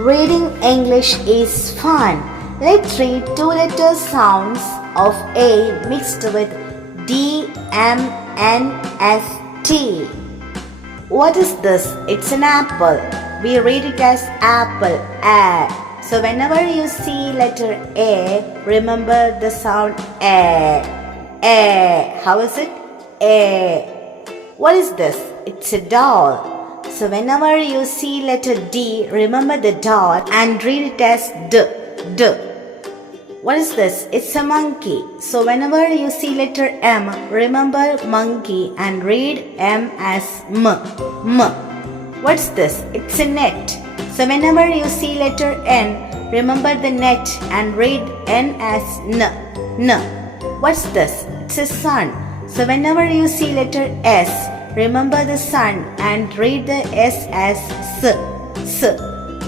Reading English is fun. Let's read two-letter sounds of A mixed with D, M, N, S, T. What is this? It's an apple. We read it as apple, a. So whenever you see letter A, remember the sound A. A. How is it? A. What is this? It's a doll. So whenever you see letter D, remember the doll and read it as D. D. What is this? It's a monkey. So whenever you see letter M, remember monkey and read M as M. M. What's this? It's a net. So whenever you see letter N, remember the net and read N as N. N. What's this? It's a sun. So whenever you see letter S, remember the sun and read the S as S. S.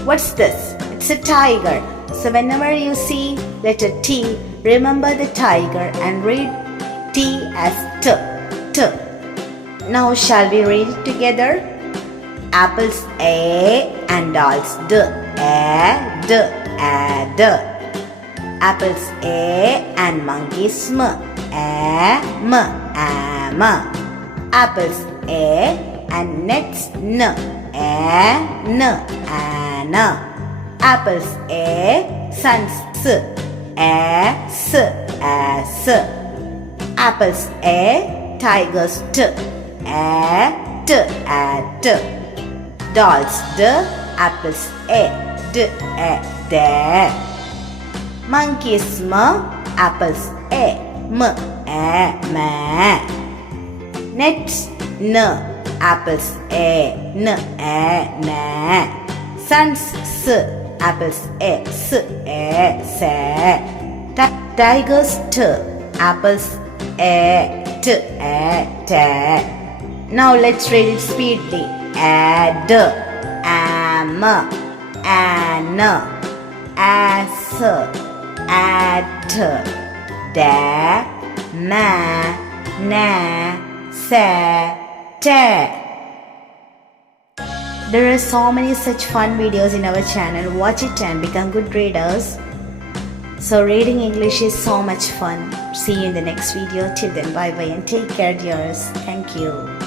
What's this? It's a tiger. So whenever you see letter T, remember the tiger and read T as T. T. Now shall we read it together? Apples A and dolls D. A, D, A, D. Apples A and monkeys M. A, M, A, M. Apples A and nets N. A, N, A, N. Apples A, suns S. A, S, A, S. Apples A, tigers T. A, T, A, T. Dolls D. Apples A, D, A, D. Monkeys M. Apples A, M, A, M. Nets N. Apples A, N, A, N. Suns S. Apples A, S, A, S. Tigers T. Apples A, T, A, T. Now let's read it speedily. Add, am, an, as, at, da, ma, na, sa, te. There are so many such fun videos in our channel. Watch it and become good readers. So reading English is so much fun. See you in the next video. Till then, bye bye and take care, dears. Thank you.